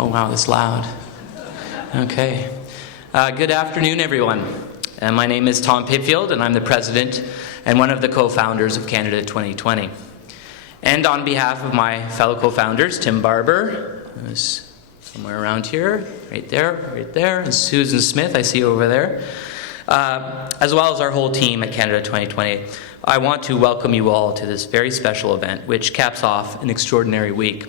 Oh, wow, that's loud. Okay. Good afternoon, everyone. My name is Tom Pitfield, and I'm the president and one of the co-founders of Canada 2020. And on behalf of my fellow co-founders, Tim Barber, who's somewhere around here, right there, and Susan Smith, I see over there, as well as our whole team at Canada 2020, I want to welcome you all to this very special event, which caps off an extraordinary week.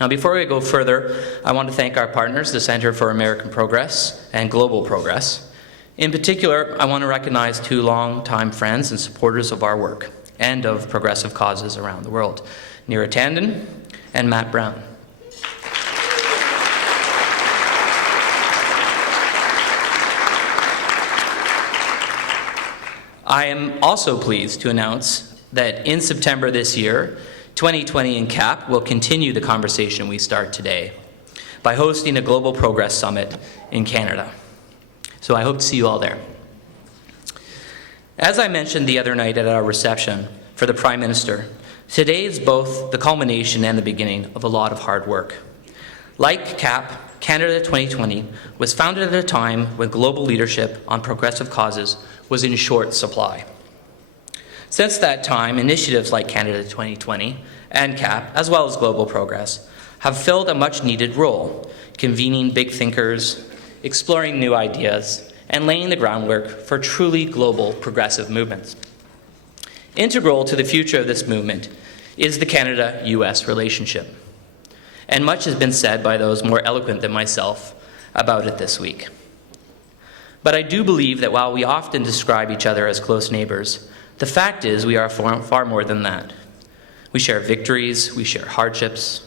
Now, before we go further, I want to thank our partners, the Centre for American Progress and Global Progress. In particular, I want to recognize two long-time friends and supporters of our work and of progressive causes around the world, Neera Tanden and Matt Brown. I am also pleased to announce that in September this year, 2020 in CAP will continue the conversation we start today by hosting a Global Progress Summit in Canada. So I hope to see you all there. As I mentioned the other night at our reception for the Prime Minister, today is both the culmination and the beginning of a lot of hard work. Like CAP, Canada 2020 was founded at a time when global leadership on progressive causes was in short supply. Since that time, initiatives like Canada 2020 and CAP, as well as Global Progress, have filled a much-needed role, convening big thinkers, exploring new ideas, and laying the groundwork for truly global progressive movements. Integral to the future of this movement is the Canada-US relationship, and much has been said by those more eloquent than myself about it this week. But I do believe that while we often describe each other as close neighbors, the fact is we are far more than that. We share victories, we share hardships,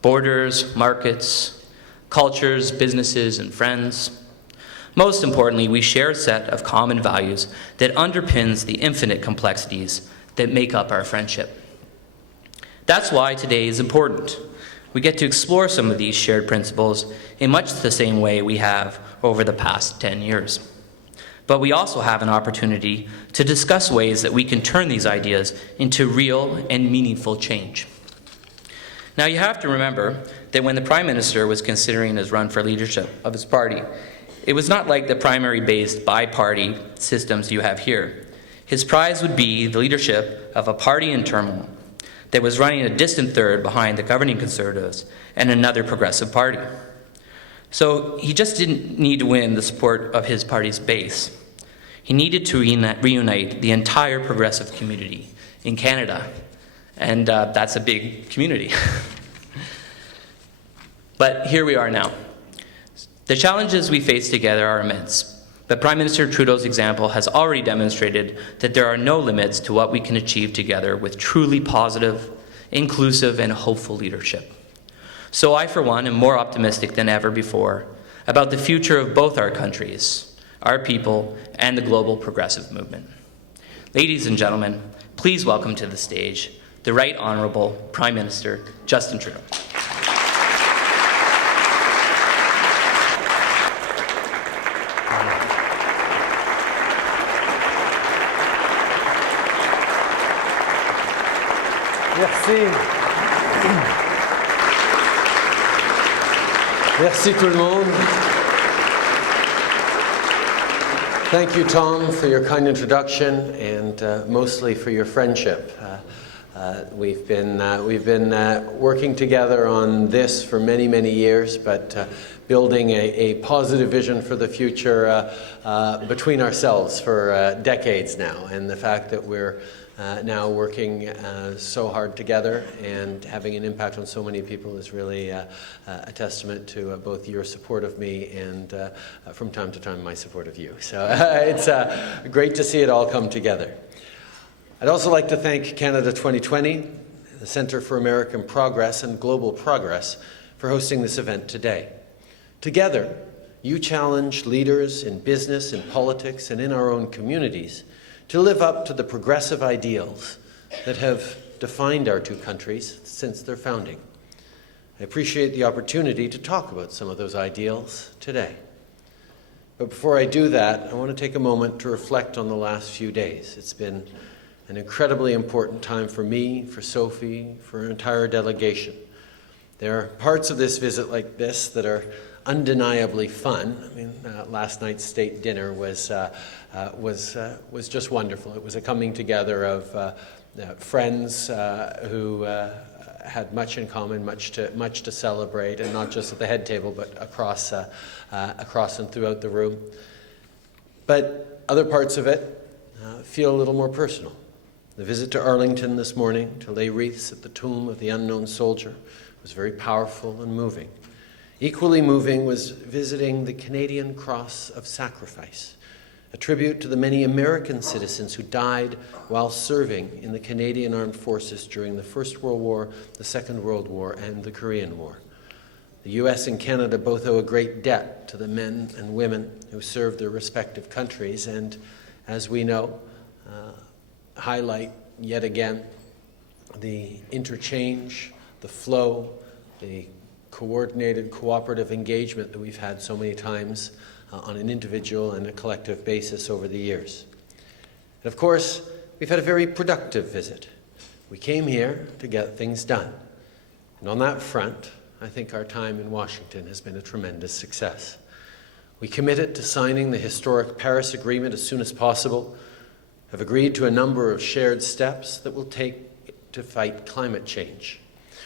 borders, markets, cultures, businesses, and friends. Most importantly, we share a set of common values that underpins the infinite complexities that make up our friendship. That's why today is important. We get to explore some of these shared principles in much the same way we have over the past 10 years. But we also have an opportunity to discuss ways that we can turn these ideas into real and meaningful change. Now, you have to remember that when the Prime Minister was considering his run for leadership of his party, it was not like the primary-based bi-party systems you have here. His prize would be the leadership of a party in turmoil that was running a distant third behind the governing Conservatives and another progressive party. So he just didn't need to win the support of his party's base. He needed to reunite the entire progressive community in Canada, and that's a big community. But here we are now. The challenges we face together are immense, but Prime Minister Trudeau's example has already demonstrated that there are no limits to what we can achieve together with truly positive, inclusive, and hopeful leadership. So I, for one, am more optimistic than ever before about the future of both our countries, our people, and the global progressive movement. Ladies and gentlemen, please welcome to the stage the Right Honourable Prime Minister Justin Trudeau. Merci. Merci tout le monde. Thank you, Tom, for your kind introduction and mostly for your friendship. We've been working together on this for many, many years, but building a positive vision for the future between ourselves for decades now. And the fact that we're now working so hard together and having an impact on so many people is really a testament to both your support of me and from time to time my support of you. So it's great to see it all come together. I'd also like to thank Canada 2020, the Centre for American Progress and Global Progress for hosting this event today. Together, you challenge leaders in business, in politics, and in our own communities to live up to the progressive ideals that have defined our two countries since their founding. I appreciate the opportunity to talk about some of those ideals today. But before I do that, I want to take a moment to reflect on the last few days. It's been an incredibly important time for me, for Sophie, for our entire delegation. There are parts of this visit like this that are undeniably fun. I mean, last night's state dinner was just wonderful. It was a coming together of friends who had much in common, much to celebrate, and not just at the head table, but across and throughout the room. But other parts of it feel a little more personal. The visit to Arlington this morning to lay wreaths at the tomb of the unknown soldier was very powerful and moving. Equally moving was visiting the Canadian Cross of Sacrifice, a tribute to the many American citizens who died while serving in the Canadian Armed Forces during the First World War, the Second World War, and the Korean War. The U.S. and Canada both owe a great debt to the men and women who served their respective countries, and as we know, highlight yet again the interchange, the flow, the coordinated, cooperative engagement that we've had so many times on an individual and a collective basis over the years. And of course, we've had a very productive visit. We came here to get things done. And on that front, I think our time in Washington has been a tremendous success. We committed to signing the historic Paris Agreement as soon as possible, have agreed to a number of shared steps that will take to fight climate change.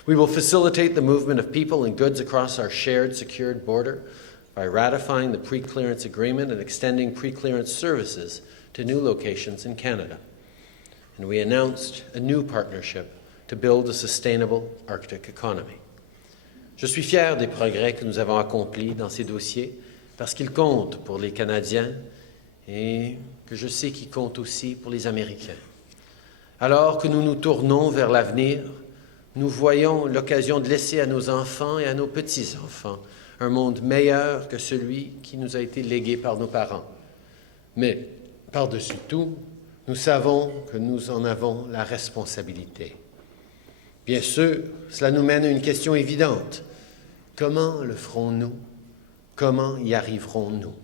We will facilitate the movement of people and goods across our shared, secured border by ratifying the pre-clearance agreement and extending pre-clearance services to new locations in Canada. And we announced a new partnership to build a sustainable Arctic economy. Je suis fier des progrès que nous avons accomplis dans ces dossiers parce qu'ils comptent pour les Canadiens et que je sais qu'ils comptent aussi pour les Américains. Alors que nous nous tournons vers l'avenir, nous voyons l'occasion de laisser à nos enfants et à nos petits-enfants un monde meilleur que celui qui nous a été légué par nos parents. Mais, par-dessus tout, nous savons que nous en avons la responsabilité. Bien sûr, cela nous mène à une question évidente. Comment le ferons-nous? Comment y arriverons-nous?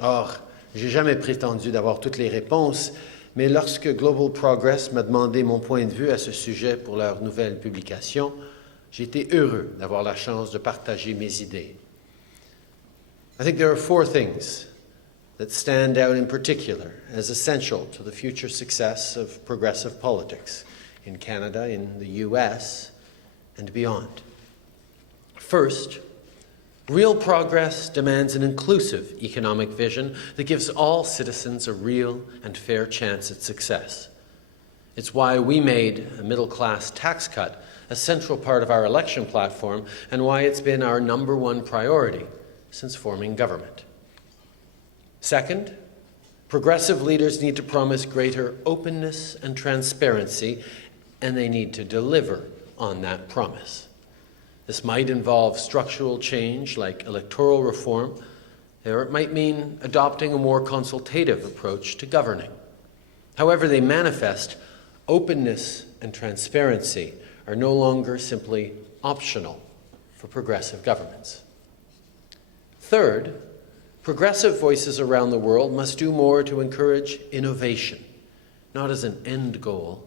Or, j'ai jamais prétendu d'avoir toutes les réponses, mais lorsque Global Progress m'a demandé mon point de vue à ce sujet pour leur nouvelle publication, j'ai été heureux d'avoir la chance de partager mes idées. I think there are 4 things that stand out in particular as essential to the future success of progressive politics in Canada, in the US, and beyond. First, real progress demands an inclusive economic vision that gives all citizens a real and fair chance at success. It's why we made a middle-class tax cut a central part of our election platform and why it's been our #1 priority since forming government. Second, progressive leaders need to promise greater openness and transparency, and they need to deliver on that promise. This might involve structural change like electoral reform, or it might mean adopting a more consultative approach to governing. However they manifest, openness and transparency are no longer simply optional for progressive governments. Third, progressive voices around the world must do more to encourage innovation, not as an end goal,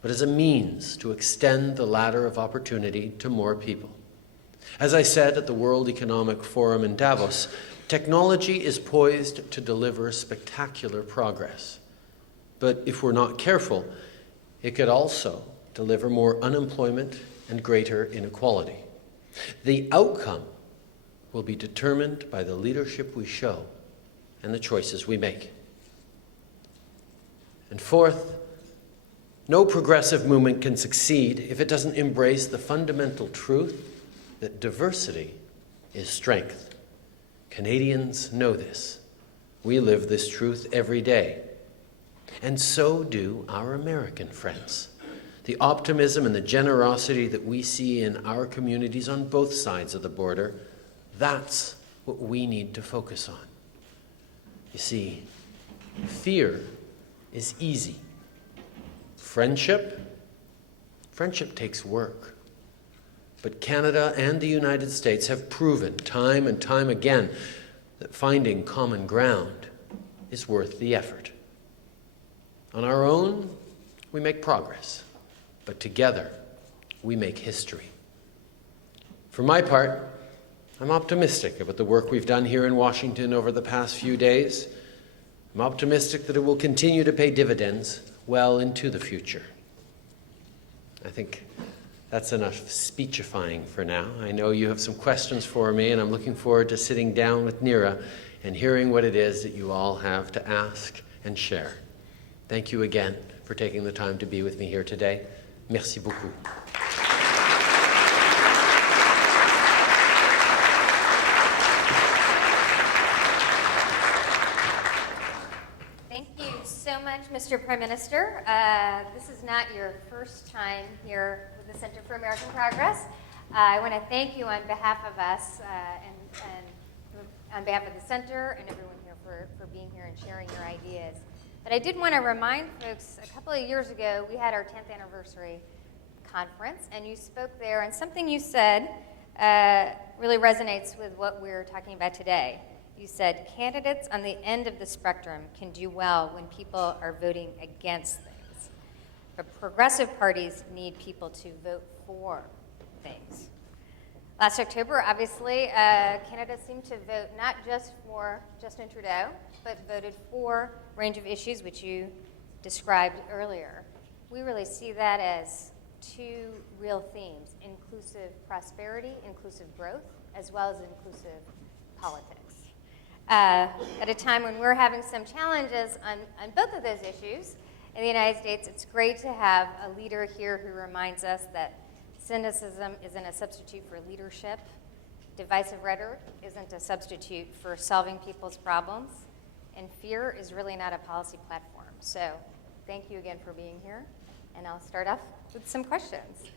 but as a means to extend the ladder of opportunity to more people. As I said at the World Economic Forum in Davos, technology is poised to deliver spectacular progress. But if we're not careful, it could also deliver more unemployment and greater inequality. The outcome will be determined by the leadership we show and the choices we make. And fourth, no progressive movement can succeed if it doesn't embrace the fundamental truth that diversity is strength. Canadians know this. We live this truth every day. And so do our American friends. The optimism and the generosity that we see in our communities on both sides of the border, that's what we need to focus on. You see, fear is easy. Friendship takes work. But Canada and the United States have proven time and time again that finding common ground is worth the effort. On our own, we make progress, but together, we make history. For my part, I'm optimistic about the work we've done here in Washington over the past few days. I'm optimistic that it will continue to pay dividends well into the future. I think that's enough speechifying for now. I know you have some questions for me, and I'm looking forward to sitting down with Neera and hearing what it is that you all have to ask and share. Thank you again for taking the time to be with me here today. Merci beaucoup. Thank you so much, Mr. Prime Minister. This is not your first time here with the Center for American Progress. I want to thank you on behalf of us and on behalf of the Center and everyone here for being here and sharing your ideas. But I did want to remind folks, a couple of years ago, we had our 10th anniversary conference, and you spoke there, and something you said really resonates with what we're talking about today. You said, candidates on the end of the spectrum can do well when people are voting against things. But progressive parties need people to vote for things. Last October, obviously, candidates seemed to vote not just for Justin Trudeau, but voted for a range of issues which you described earlier. We really see that as two real themes: inclusive prosperity, inclusive growth, as well as inclusive politics. At a time when we're having some challenges on both of those issues in the United States, it's great to have a leader here who reminds us that cynicism isn't a substitute for leadership. Divisive rhetoric isn't a substitute for solving people's problems. And fear is really not a policy platform. So thank you again for being here. And I'll start off with some questions.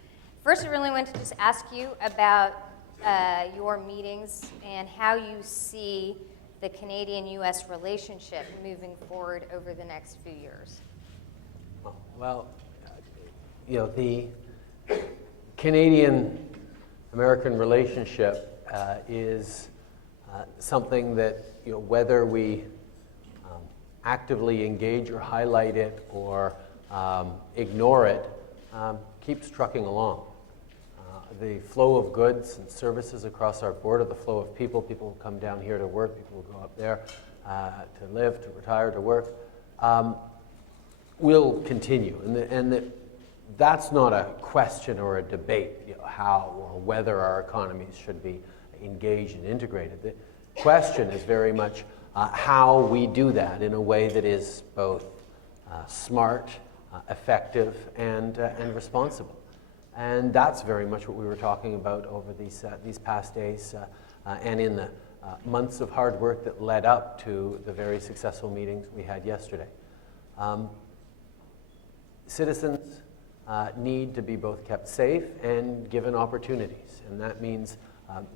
First, I really want to just ask you about your meetings and how you see the Canadian-U.S. relationship moving forward over the next few years. Well, the Canadian-American relationship is something that, whether we actively engage or highlight it or ignore it, keeps trucking along. The flow of goods and services across our border, the flow of people who come down here to work, people who go up there to live, to retire, to work, will continue. And that's not a question or a debate, how or whether our economies should be engaged and integrated. The question is very much how we do that in a way that is both smart, effective, and responsible. And that's very much what we were talking about over these past days and in the months of hard work that led up to the very successful meetings we had yesterday. Citizens need to be both kept safe and given opportunities, and that means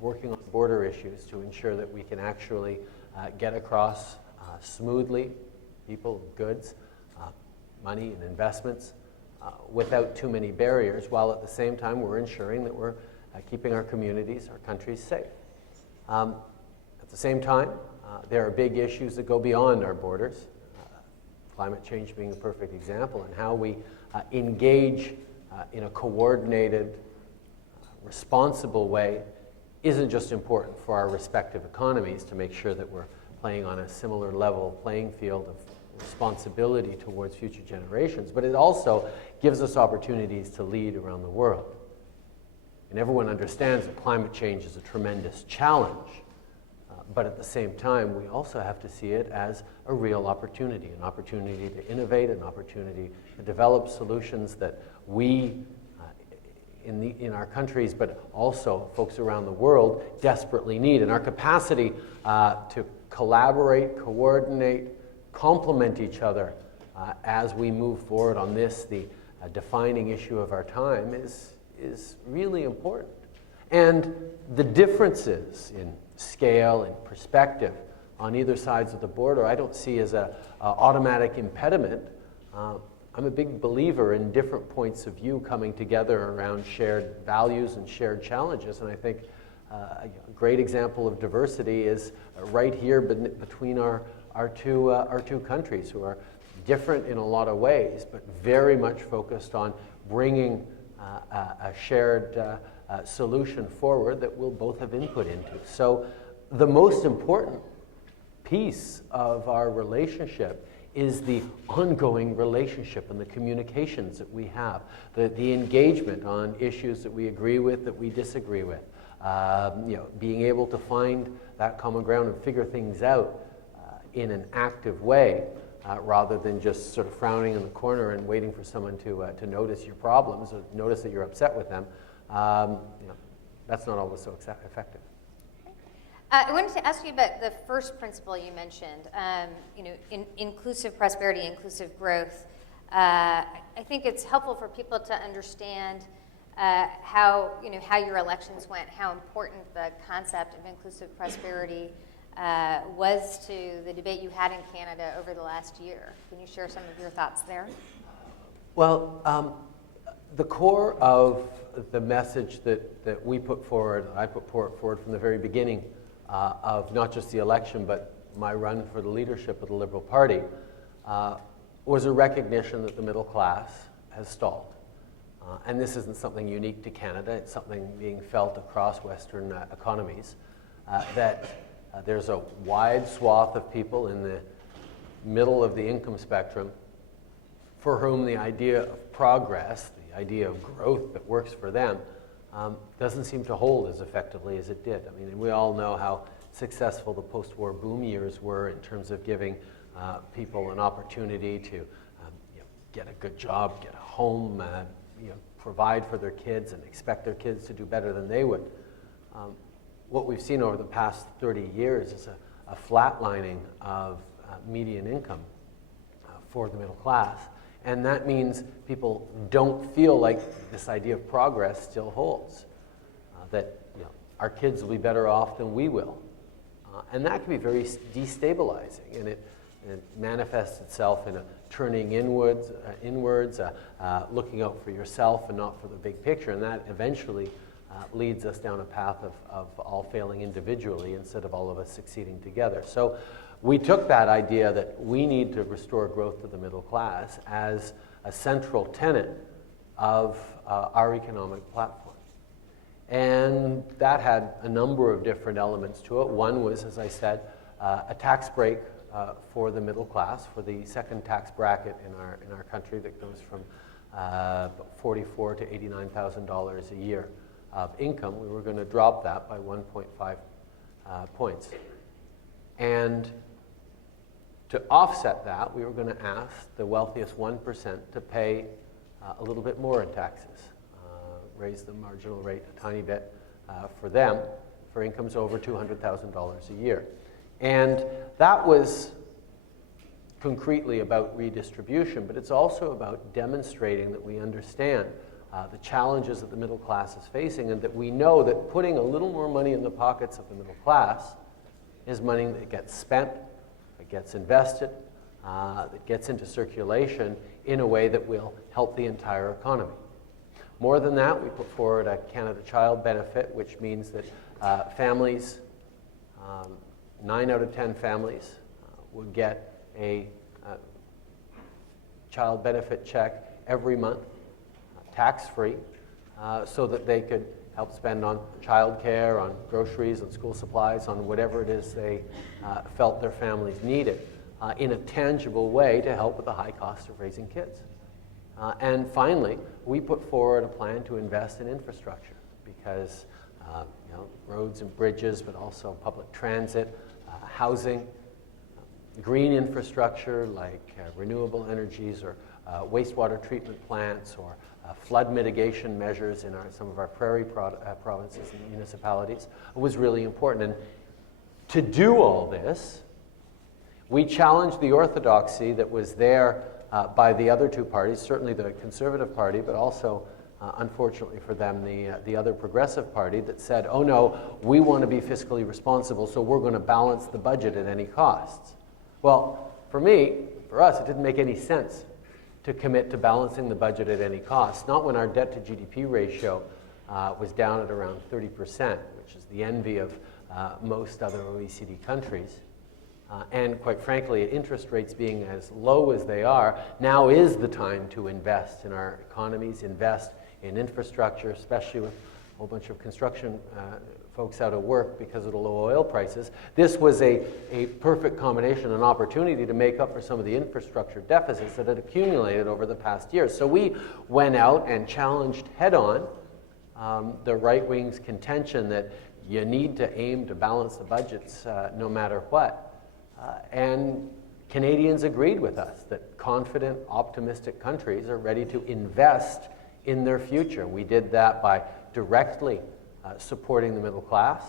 working on border issues to ensure that we can actually get across smoothly people, goods, money, and investments without too many barriers, while at the same time we're ensuring that we're keeping our communities, our countries safe. At the same time, there are big issues that go beyond our borders, climate change being a perfect example, and how we engage in a coordinated, responsible way isn't just important for our respective economies to make sure that we're playing on a similar level playing field of responsibility towards future generations, but it also gives us opportunities to lead around the world. And everyone understands that climate change is a tremendous challenge, but at the same time, we also have to see it as a real opportunity, an opportunity to innovate, an opportunity to develop solutions that we in our countries, but also folks around the world desperately need. And our capacity to collaborate, coordinate, complement each other as we move forward on this, the defining issue of our time, is really important. And the differences in scale and perspective on either sides of the border I don't see as an automatic impediment. I'm a big believer in different points of view coming together around shared values and shared challenges, and I think a great example of diversity is right here between our two countries, who are different in a lot of ways, but very much focused on bringing a shared solution forward that we'll both have input into. So the most important piece of our relationship is the ongoing relationship and the communications that we have, the engagement on issues that we agree with, that we disagree with, being able to find that common ground and figure things out in an active way, rather than just sort of frowning in the corner and waiting for someone to notice your problems or notice that you're upset with them. That's not always so effective. I wanted to ask you about the first principle you mentioned, inclusive prosperity, inclusive growth. I think it's helpful for people to understand how your elections went, how important the concept of inclusive prosperity was to the debate you had in Canada over the last year. Can you share some of your thoughts there? Well, the core of the message that we put forward, I put forward from the very beginning of not just the election, but my run for the leadership of the Liberal Party, was a recognition that the middle class has stalled. And this isn't something unique to Canada, it's something being felt across Western economies, that there's a wide swath of people in the middle of the income spectrum for whom the idea of progress, the idea of growth that works for them, doesn't seem to hold as effectively as it did. I mean, we all know how successful the post-war boom years were in terms of giving people an opportunity to get a good job, get a home, provide for their kids and expect their kids to do better than they would. What we've seen over the past 30 years is a flatlining of median income for the middle class. And that means people don't feel like this idea of progress still holds, that our kids will be better off than we will. And that can be very destabilizing, and it manifests itself in a turning inwards, looking out for yourself and not for the big picture, and that eventually leads us down a path of all failing individually instead of all of us succeeding together. So we took that idea that we need to restore growth to the middle class as a central tenet of our economic platform. And that had a number of different elements to it. One was, as I said, a tax break for the middle class, for the second tax bracket in our country that goes from $44,000 to $89,000 a year of income. We were going to drop that by 1.5 points. And to offset that, we were going to ask the wealthiest 1% to pay a little bit more in taxes, raise the marginal rate a tiny bit for them for incomes over $200,000 a year. And that was concretely about redistribution, but it's also about demonstrating that we understand the challenges that the middle class is facing, and that we know that putting a little more money in the pockets of the middle class is money that gets spent, that gets invested, that gets into circulation in a way that will help the entire economy. More than that, we put forward a Canada Child Benefit, which means that families, 9 out of 10 families, would get a child benefit check every month, tax-free, so that they could help spend on childcare, on groceries, on school supplies, on whatever it is they felt their families needed, in a tangible way to help with the high cost of raising kids. And finally, we put forward a plan to invest in infrastructure, because roads and bridges, but also public transit, housing, green infrastructure like renewable energies or wastewater treatment plants or flood mitigation measures in some of our prairie provinces and municipalities was really important. And to do all this, we challenged the orthodoxy that was there by the other two parties, certainly the Conservative Party, but also, unfortunately for them, the other Progressive Party that said, oh no, we want to be fiscally responsible, so we're going to balance the budget at any costs. Well, for us, it didn't make any sense to commit to balancing the budget at any cost, not when our debt to GDP ratio was down at around 30%, which is the envy of most other OECD countries. And quite frankly, interest rates being as low as they are, now is the time to invest in our economies, invest in infrastructure, especially with whole bunch of construction folks out of work because of the low oil prices. This was a perfect combination, an opportunity to make up for some of the infrastructure deficits that had accumulated over the past years. So we went out and challenged head-on the right wing's contention that you need to aim to balance the budgets no matter what. And Canadians agreed with us that confident, optimistic countries are ready to invest in their future. We did that by directly supporting the middle class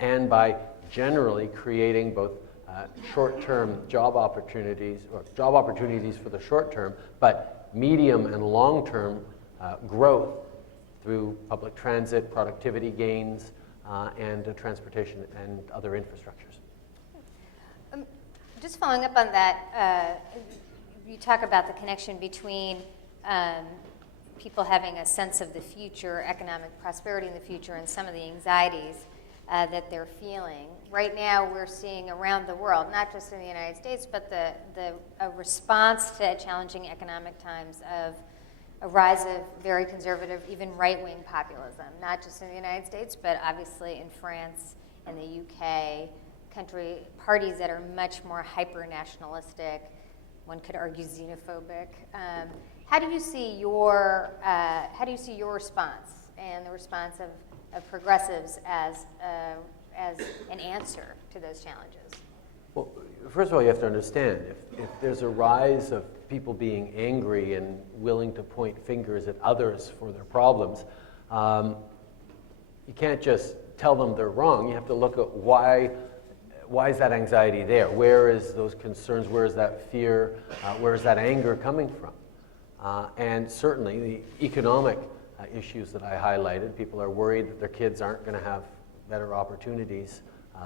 and by generally creating both short-term job opportunities, or job opportunities for the short term, but medium and long-term growth through public transit, productivity gains, and transportation and other infrastructures. Just following up on that, you talk about the connection between people having a sense of the future, economic prosperity in the future, and some of the anxieties that they're feeling. Right now, we're seeing around the world, not just in the United States, but a response to challenging economic times of a rise of very conservative, even right-wing populism, not just in the United States, but obviously in France and the UK, parties that are much more hyper-nationalistic, one could argue xenophobic. How do you see your response and the response of progressives as an answer to those challenges? Well, first of all, you have to understand, if there's a rise of people being angry and willing to point fingers at others for their problems, you can't just tell them they're wrong. You have to look at why is that anxiety there? Where is those concerns? Where is that fear? Where is that anger coming from? And certainly the economic issues that I highlighted, people are worried that their kids aren't going to have better opportunities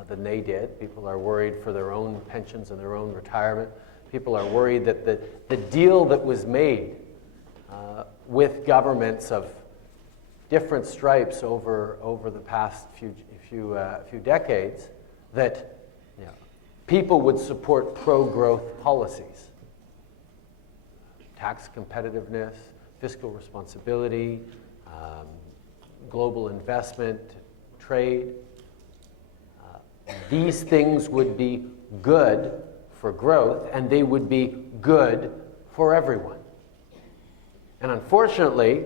than they did. People are worried for their own pensions and their own retirement. People are worried that the deal that was made with governments of different stripes over the past few decades, that people would support pro-growth policies. Tax competitiveness, fiscal responsibility, global investment, trade. These things would be good for growth, and they would be good for everyone. And unfortunately,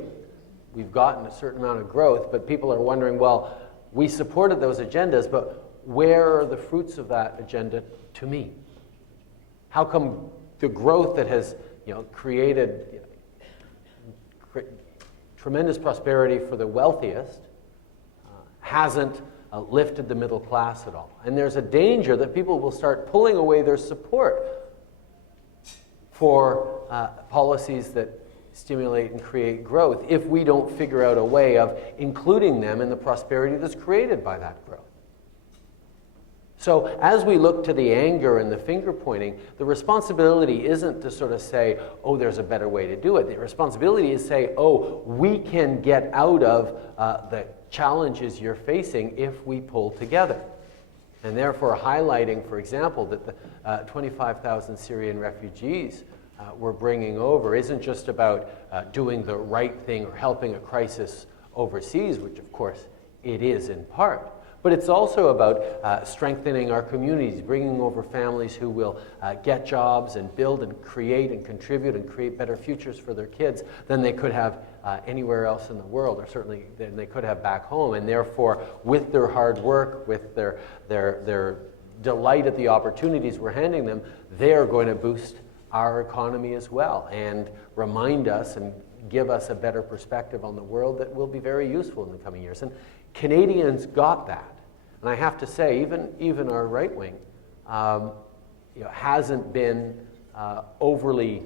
we've gotten a certain amount of growth, but people are wondering, well, we supported those agendas, but where are the fruits of that agenda to me? How come the growth that has created tremendous prosperity for the wealthiest hasn't lifted the middle class at all? And there's a danger that people will start pulling away their support for policies that stimulate and create growth if we don't figure out a way of including them in the prosperity that's created by that growth. So as we look to the anger and the finger pointing, the responsibility isn't to sort of say, oh, there's a better way to do it. The responsibility is to say, oh, we can get out of the challenges you're facing if we pull together. And therefore highlighting, for example, that the 25,000 Syrian refugees we're bringing over isn't just about doing the right thing or helping a crisis overseas, which of course it is in part. But it's also about strengthening our communities, bringing over families who will get jobs and build and create and contribute and create better futures for their kids than they could have anywhere else in the world, or certainly than they could have back home. And therefore, with their hard work, with their delight at the opportunities we're handing them, they're going to boost our economy as well and remind us and give us a better perspective on the world that will be very useful in the coming years. And Canadians got that. And I have to say, even our right wing hasn't been overly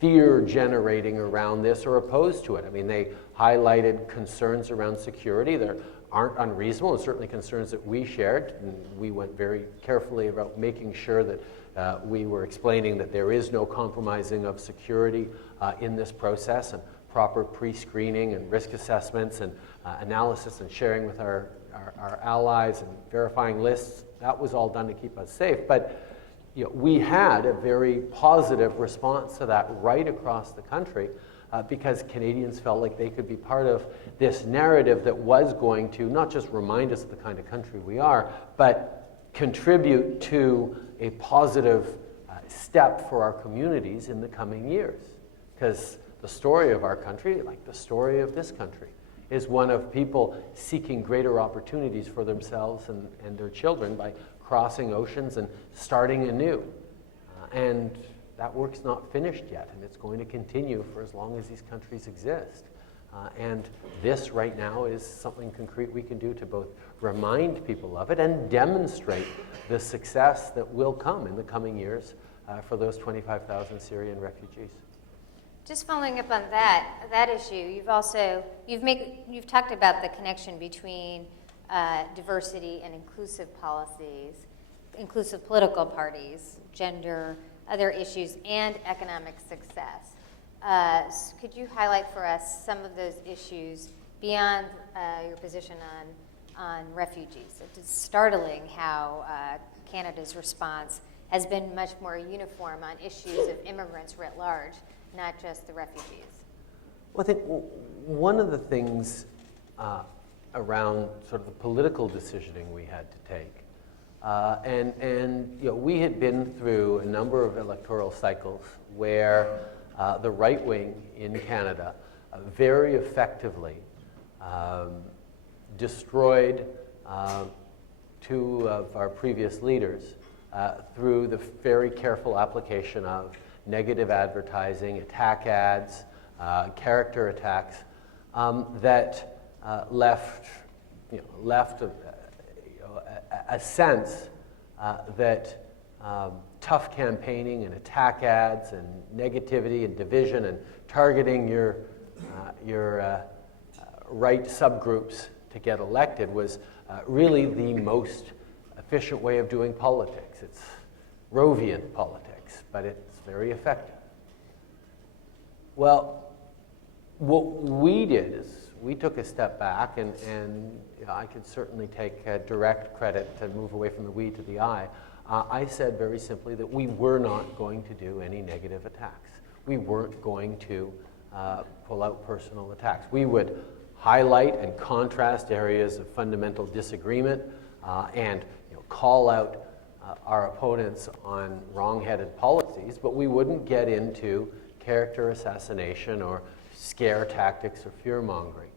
fear-generating around this or opposed to it. I mean, they highlighted concerns around security that aren't unreasonable, and certainly concerns that we shared. And we went very carefully about making sure that we were explaining that there is no compromising of security in this process, and proper pre-screening and risk assessments and analysis and sharing with our allies and verifying lists. That was all done to keep us safe. But we had a very positive response to that right across the country because Canadians felt like they could be part of this narrative that was going to not just remind us of the kind of country we are, but contribute to a positive step for our communities in the coming years. Because the story of our country, like the story of this country, is one of people seeking greater opportunities for themselves and their children by crossing oceans and starting anew. And that work's not finished yet, and it's going to continue for as long as these countries exist. And this right now is something concrete we can do to both remind people of it and demonstrate the success that will come in the coming years for those 25,000 Syrian refugees. Just following up on that issue, you've talked about the connection between diversity and inclusive policies, inclusive political parties, gender, other issues, and economic success. Could you highlight for us some of those issues beyond your position on refugees? It's startling how Canada's response has been much more uniform on issues of immigrants writ large, not just the refugees. Well, I think one of the things around sort of the political decisioning we had to take, and you know, we had been through a number of electoral cycles where the right wing in Canada very effectively destroyed two of our previous leaders through the very careful application of negative advertising, attack ads, character attacks that left a sense that tough campaigning and attack ads and negativity and division and targeting your right subgroups to get elected was really the most efficient way of doing politics. It's Rovian politics, but it's very effective. Well, what we did is we took a step back, and you know, I could certainly take direct credit to move away from the we to the I. I said very simply that we were not going to do any negative attacks. We weren't going to pull out personal attacks. We would highlight and contrast areas of fundamental disagreement and call out our opponents on wrong-headed policies, but we wouldn't get into character assassination or scare tactics or fear-mongering.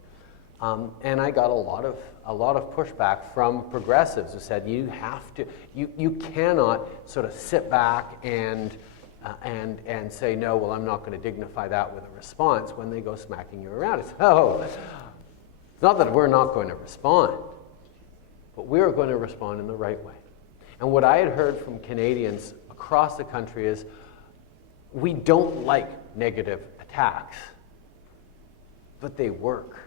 And I got a lot of pushback from progressives who said you cannot sort of sit back and say, no, well, I'm not going to dignify that with a response when they go smacking you around. It's, it's not that we're not going to respond, but we're going to respond in the right way. And what I had heard from Canadians across the country is, we don't like negative attacks, but they work.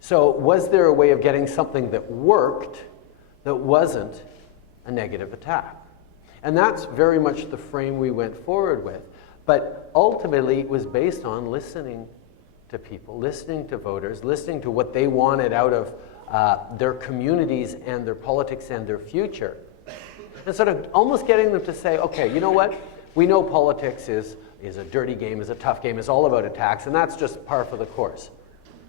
So was there a way of getting something that worked that wasn't a negative attack? And that's very much the frame we went forward with. But ultimately, it was based on listening to people, listening to voters, listening to what they wanted out of their communities and their politics and their future. And sort of almost getting them to say, okay, you know what? We know politics is a dirty game, is a tough game, is all about attacks, and that's just par for the course.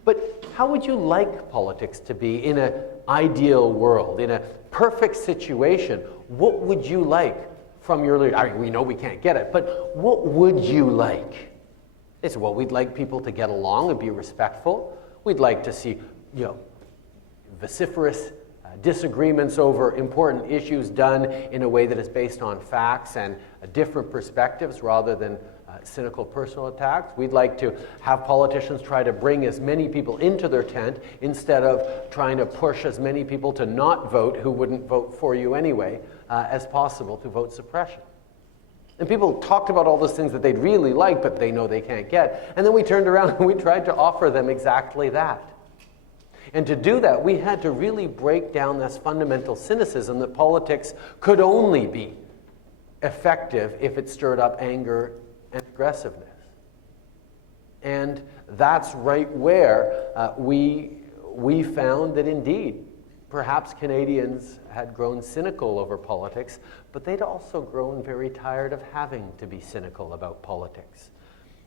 But how would you like politics to be in an ideal world, in a perfect situation? What would you like from your leader? I mean, we know we can't get it, but what would you like? They said, well, we'd like people to get along and be respectful. We'd like to see, vociferous disagreements over important issues done in a way that is based on facts and different perspectives rather than cynical personal attacks. We'd like to have politicians try to bring as many people into their tent instead of trying to push as many people to not vote who wouldn't vote for you anyway as possible through vote suppression. And people talked about all those things that they'd really like, but they know they can't get. And then we turned around and we tried to offer them exactly that. And to do that, we had to really break down this fundamental cynicism that politics could only be effective if it stirred up anger and aggressiveness. And that's right where we found that indeed, perhaps Canadians had grown cynical over politics, but they'd also grown very tired of having to be cynical about politics.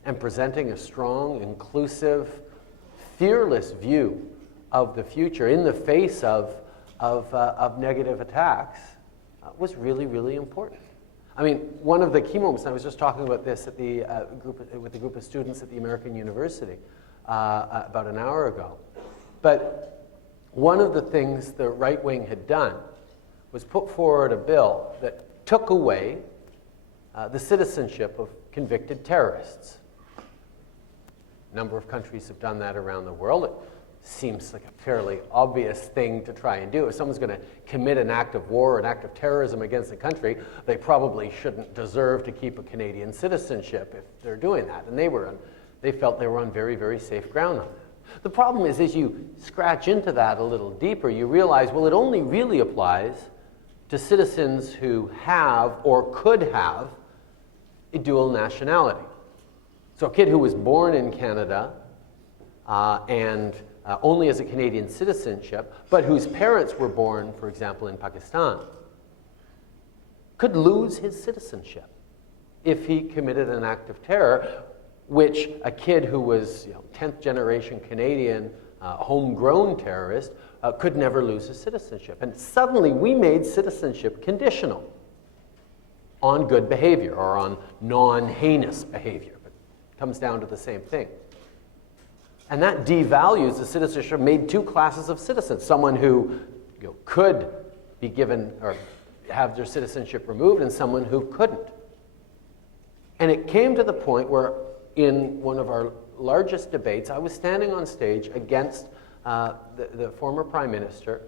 and presenting a strong, inclusive, fearless view of the future in the face of negative attacks was really, really important. I mean, one of the key moments, and I was just talking about this at with a group of students at the American University about an hour ago, but one of the things the right wing had done was put forward a bill that took away the citizenship of convicted terrorists. A number of countries have done that around the world. It seems like a fairly obvious thing to try and do. If someone's going to commit an act of war, an act of terrorism against a country, they probably shouldn't deserve to keep a Canadian citizenship if they're doing that. And they felt they were on very, very safe ground on that. The problem is, as you scratch into that a little deeper, you realize, well, it only really applies to citizens who have or could have a dual nationality. So a kid who was born in Canada and only as a Canadian citizenship, but whose parents were born, for example, in Pakistan, could lose his citizenship if he committed an act of terror, which a kid who was 10th generation Canadian, homegrown terrorist, could never lose his citizenship. And suddenly we made citizenship conditional on good behavior or on non-heinous behavior. But it comes down to the same thing. And that devalues the citizenship, made two classes of citizens. Someone who could be given or have their citizenship removed and someone who couldn't. And it came to the point where in one of our largest debates, I was standing on stage against the former Prime Minister,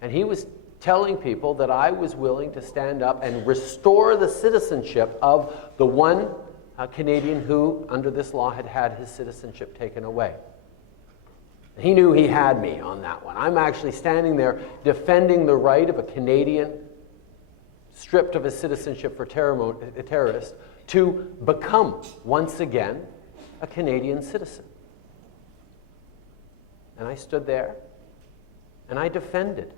and he was telling people that I was willing to stand up and restore the citizenship of the one Canadian who, under this law, had had his citizenship taken away. He knew he had me on that one. I'm actually standing there defending the right of a Canadian stripped of his citizenship for a terrorist to become, once again, a Canadian citizen. And I stood there and I defended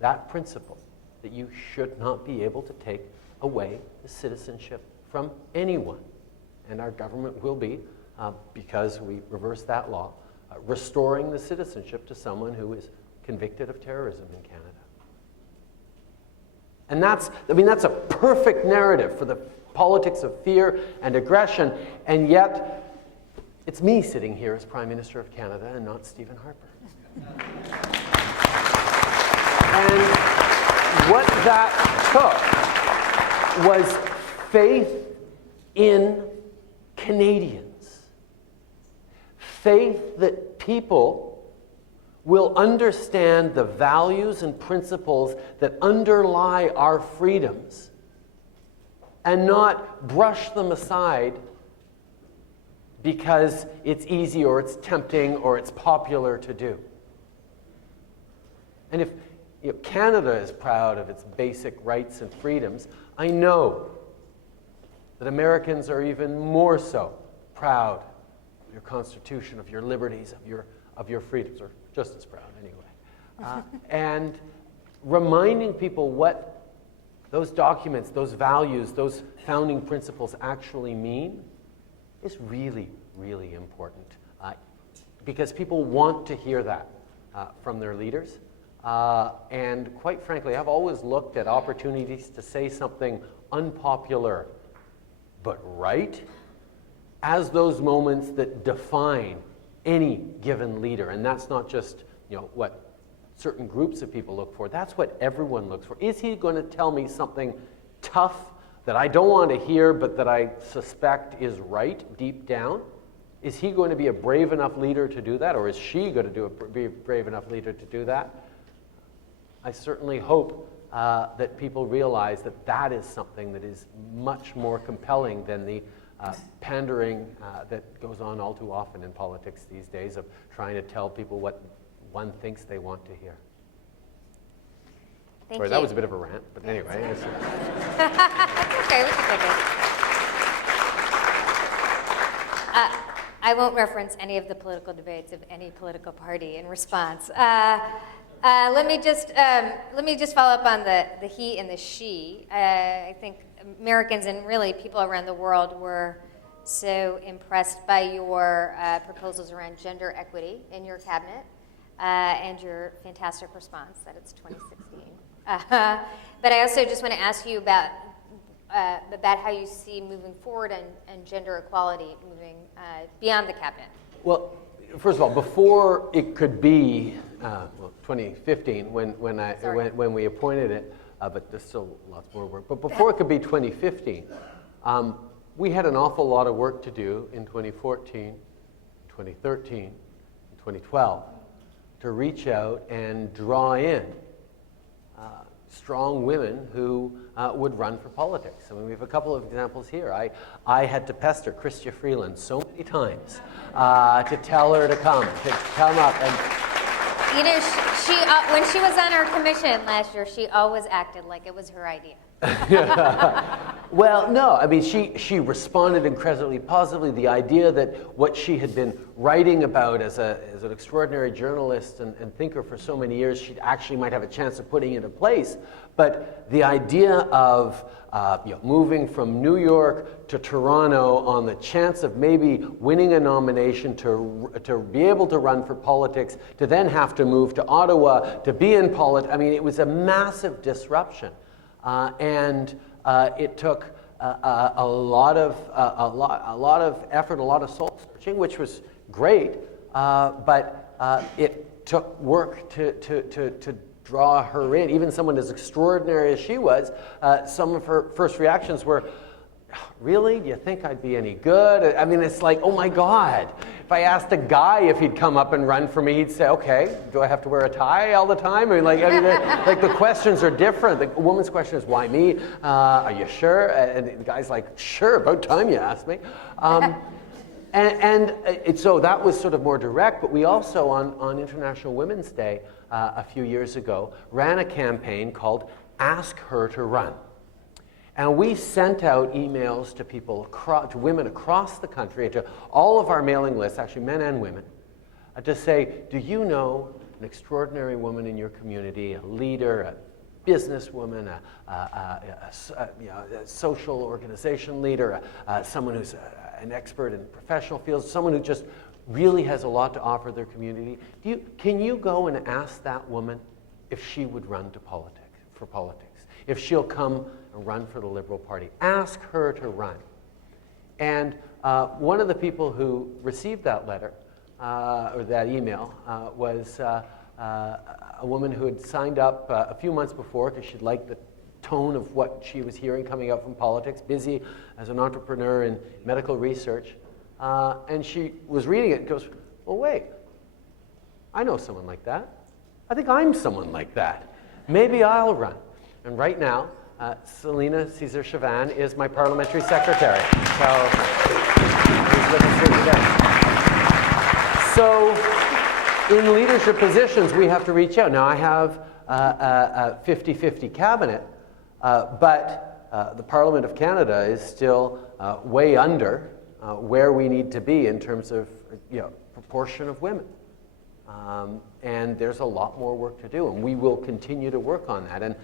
that principle, that you should not be able to take away the citizenship from anyone. And our government will be, because we reversed that law, restoring the citizenship to someone who is convicted of terrorism in Canada. And that's a perfect narrative for the politics of fear and aggression, and yet it's me sitting here as Prime Minister of Canada and not Stephen Harper. And what that took was faith in Canadians. Faith that people will understand the values and principles that underlie our freedoms and not brush them aside because it's easy or it's tempting or it's popular to do. And if Canada is proud of its basic rights and freedoms, I know that Americans are even more so proud of your Constitution, of your liberties, of your freedoms, or just as proud anyway. And reminding people what those documents, those values, those founding principles actually mean is really, really important. Because people want to hear that from their leaders. And quite frankly, I've always looked at opportunities to say something unpopular but right as those moments that define any given leader. And that's not just what certain groups of people look for. That's what everyone looks for. Is he going to tell me something tough that I don't want to hear but that I suspect is right deep down? Is he going to be a brave enough leader to do that, or is she going to be a brave enough leader to do that? I certainly hope that people realize that that is something that is much more compelling than the pandering that goes on all too often in politics these days, of trying to tell people what one thinks they want to hear. Thank Sorry, you. that was a bit of a rant, but anyway. It's okay, we can take it. I won't reference any of the political debates of any political party in response. Let me just follow up on the he and the she. I think Americans and really people around the world were so impressed by your proposals around gender equity in your cabinet and your fantastic response that it's 2016. But I also just want to ask you about how you see moving forward and gender equality moving beyond the cabinet. Well, first of all, before it could be 2015 when we appointed it, but there's still lots more work. But before it could be 2015, we had an awful lot of work to do in 2014, 2013, and 2012 to reach out and draw in strong women who would run for politics. I mean, we have a couple of examples here. I had to pester Chrystia Freeland so many times to tell her to come up. And you know, she when she was on our commission last year, she always acted like it was her idea. Well, no, I mean, she responded incredibly positively. The idea that what she had been writing about as an extraordinary journalist and thinker for so many years, she actually might have a chance of putting into place. But the idea of moving from New York to Toronto on the chance of maybe winning a nomination to be able to run for politics, to then have to move to Ottawa to be in politics, I mean, it was a massive disruption. And it took a lot of effort, a lot of soul searching, which was great. But it took work to draw her in. Even someone as extraordinary as she was, some of her first reactions were, "Really? Do you think I'd be any good?" I mean, it's like, oh my God. If I asked a guy if he'd come up and run for me, he'd say, "Okay, do I have to wear a tie all the time?" I mean, like the questions are different. The woman's question is, "Why me? Are you sure?" And the guy's like, "Sure, about time you asked me." So that was sort of more direct, but we also, on International Women's Day a few years ago, ran a campaign called Ask Her to Run. And we sent out emails to people, to women across the country, to all of our mailing lists, actually men and women, to say, do you know an extraordinary woman in your community, a leader, a businesswoman, a social organization leader, someone who's an expert in professional fields, someone who just really has a lot to offer their community. Can you go and ask that woman if she would run for politics, if she'll come and run for the Liberal Party? Ask her to run. And one of the people who received that letter, or that email, was a woman who had signed up a few months before because she'd liked the tone of what she was hearing coming out from politics, busy as an entrepreneur in medical research. And she was reading it and goes, well, wait, I know someone like that. I think I'm someone like that. Maybe I'll run. And right now, Selena Caesar-Chavannes is my parliamentary secretary. So she's with us here today. So in leadership positions, we have to reach out. Now, I have a 50-50 cabinet, but the Parliament of Canada is still way under where we need to be in terms of proportion of women. And there's a lot more work to do, and we will continue to work on that. And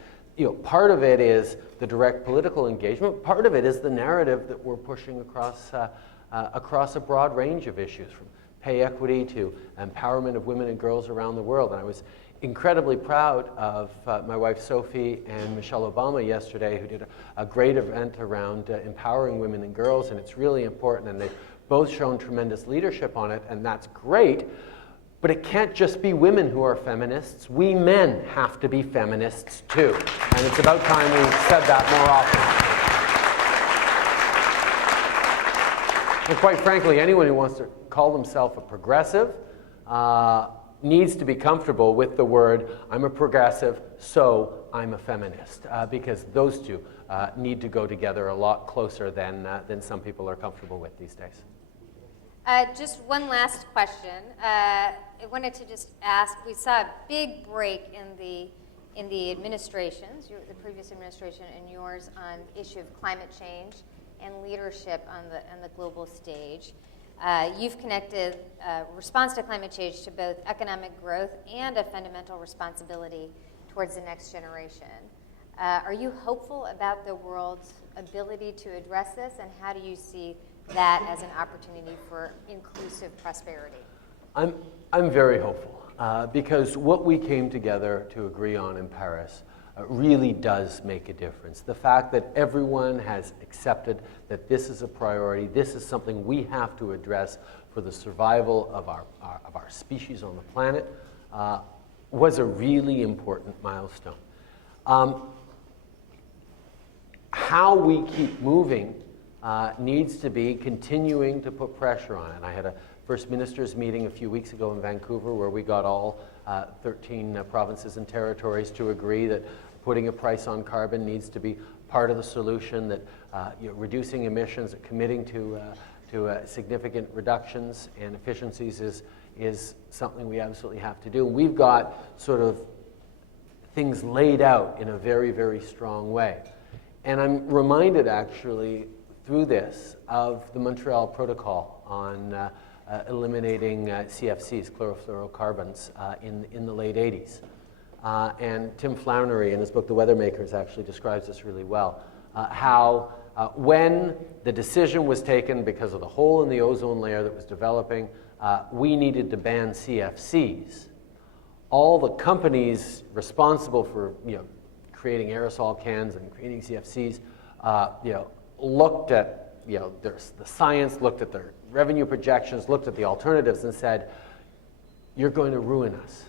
part of it is the direct political engagement. Part of it is the narrative that we're pushing across a broad range of issues, from pay equity to empowerment of women and girls around the world. And I was incredibly proud of my wife Sophie and Michelle Obama yesterday, who did a great event around empowering women and girls, and it's really important, and they've both shown tremendous leadership on it, and that's great. But it can't just be women who are feminists. We men have to be feminists too. And it's about time we said that more often. And quite frankly, anyone who wants to call themselves a progressive needs to be comfortable with the word, I'm a progressive, so I'm a feminist. Because those two need to go together a lot closer than some people are comfortable with these days. Just one last question. I wanted to just ask, we saw a big break in the administrations, the previous administration and yours, on the issue of climate change and leadership on the global stage. You've connected response to climate change to both economic growth and a fundamental responsibility towards the next generation. Are you hopeful about the world's ability to address this, and how do you see that as an opportunity for inclusive prosperity? I'm very hopeful because what we came together to agree on in Paris really does make a difference. The fact that everyone has accepted that this is a priority, this is something we have to address for the survival of our species on the planet, was a really important milestone. How we keep moving needs to be continuing to put pressure on it. I had a First Ministers meeting a few weeks ago in Vancouver where we got all 13 provinces and territories to agree that putting a price on carbon needs to be part of the solution, that reducing emissions, committing to significant reductions and efficiencies is something we absolutely have to do. We've got sort of things laid out in a very, very strong way. And I'm reminded actually through this of the Montreal Protocol on eliminating CFCs, chlorofluorocarbons, in the late 80s. And Tim Flannery in his book, The Weathermakers, actually describes this really well, how when the decision was taken because of the hole in the ozone layer that was developing, we needed to ban CFCs. All the companies responsible for creating aerosol cans and creating CFCs, looked at the science, looked at their revenue projections, looked at the alternatives, and said, "You're going to ruin us.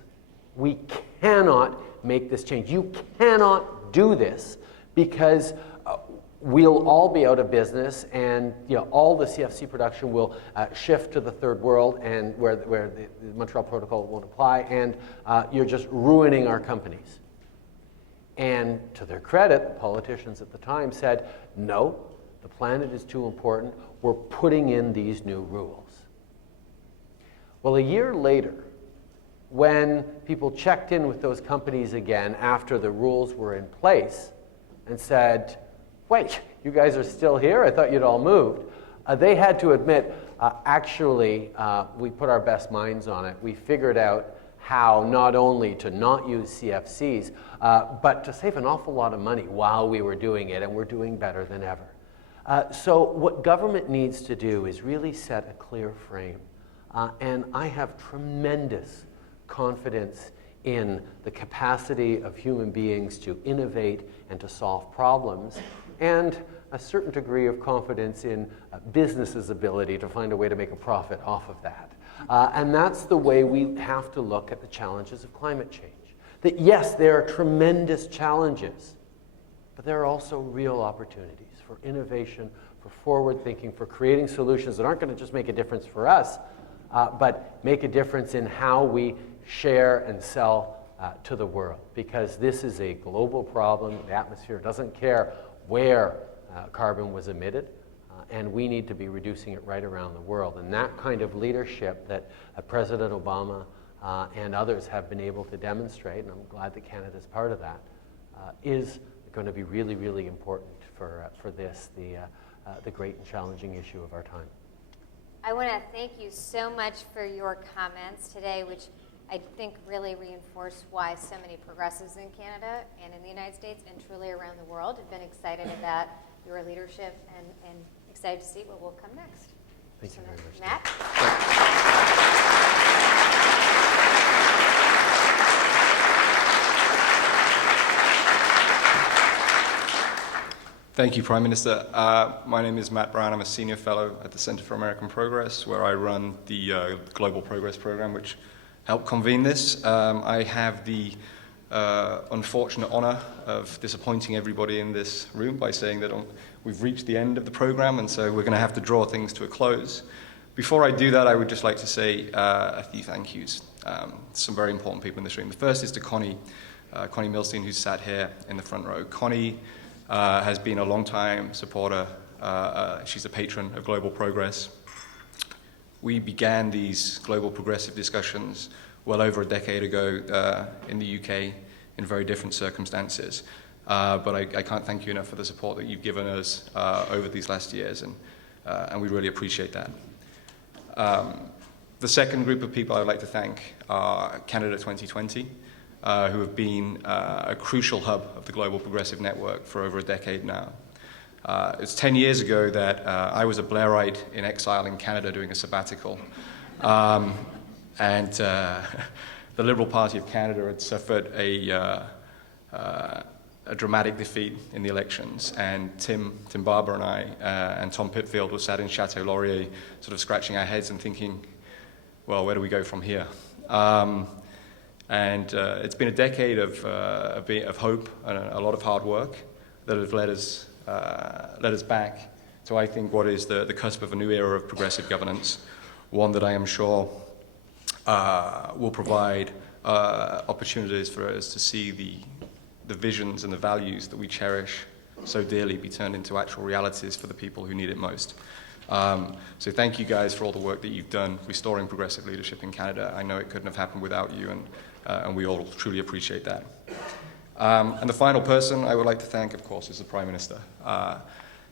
We cannot make this change. You cannot do this because we'll all be out of business, and all the CFC production will shift to the third world, and where the Montreal Protocol won't apply, and you're just ruining our companies." And to their credit, the politicians at the time said, "No, the planet is too important. We're putting in these new rules." Well, a year later, when people checked in with those companies again after the rules were in place and said, "Wait, you guys are still here? I thought you'd all moved." They had to admit, actually, we put our best minds on it. We figured out how not only to not use CFCs, but to save an awful lot of money while we were doing it, and we're doing better than ever. So what government needs to do is really set a clear frame. And I have tremendous confidence in the capacity of human beings to innovate and to solve problems, and a certain degree of confidence in businesses' ability to find a way to make a profit off of that. And that's the way we have to look at the challenges of climate change. That yes, there are tremendous challenges, but there are also real opportunities for innovation, for forward thinking, for creating solutions that aren't going to just make a difference for us, but make a difference in how we share and sell to the world. Because this is a global problem. The atmosphere doesn't care where carbon was emitted, and we need to be reducing it right around the world. And that kind of leadership that President Obama and others have been able to demonstrate, and I'm glad that Canada is part of that, is going to be really, really important for this, the great and challenging issue of our time. I want to thank you so much for your comments today, which I think really reinforce why so many progressives in Canada and in the United States and truly around the world have been excited about your leadership and excited to see what will come next. Thank you very much. Matt? Thank you, Prime Minister. My name is Matt Brown. I'm a senior fellow at the Center for American Progress, where I run the Global Progress Program, which helped convene this. I have the unfortunate honor of disappointing everybody in this room by saying that we've reached the end of the program, and so we're going to have to draw things to a close. Before I do that, I would just like to say a few thank yous. Some very important people in this room. The first is to Connie Milstein, who's sat here in the front row. Connie has been a long-time supporter. She's a patron of Global Progress. We began these global progressive discussions well over a decade ago in the UK in very different circumstances. But I can't thank you enough for the support that you've given us over these last years, and we really appreciate that. The second group of people I'd like to thank are Canada 2020. Who have been a crucial hub of the Global Progressive Network for over a decade now. It's 10 years ago that I was a Blairite in exile in Canada doing a sabbatical. And the Liberal Party of Canada had suffered a dramatic defeat in the elections, and Tim Barber and I and Tom Pitfield were sat in Chateau Laurier sort of scratching our heads and thinking, well, where do we go from here? And it's been a decade of hope and a lot of hard work that have led us back to, I think, what is the cusp of a new era of progressive governance, one that I am sure will provide opportunities for us to see the visions and the values that we cherish so dearly be turned into actual realities for the people who need it most. So thank you guys for all the work that you've done restoring progressive leadership in Canada. I know it couldn't have happened without you, and we all truly appreciate that. And the final person I would like to thank, of course, is the Prime Minister.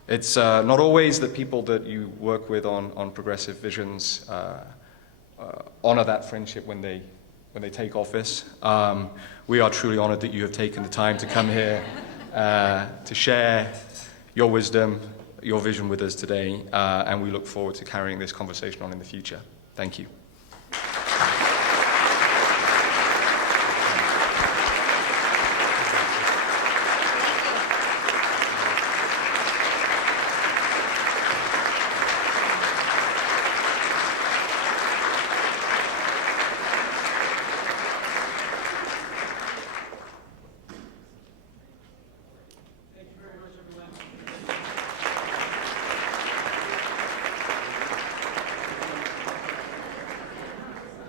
It's not always that people that you work with on progressive visions honor that friendship when they take office. We are truly honored that you have taken the time to come here to share your wisdom, your vision with us today, and we look forward to carrying this conversation on in the future. Thank you.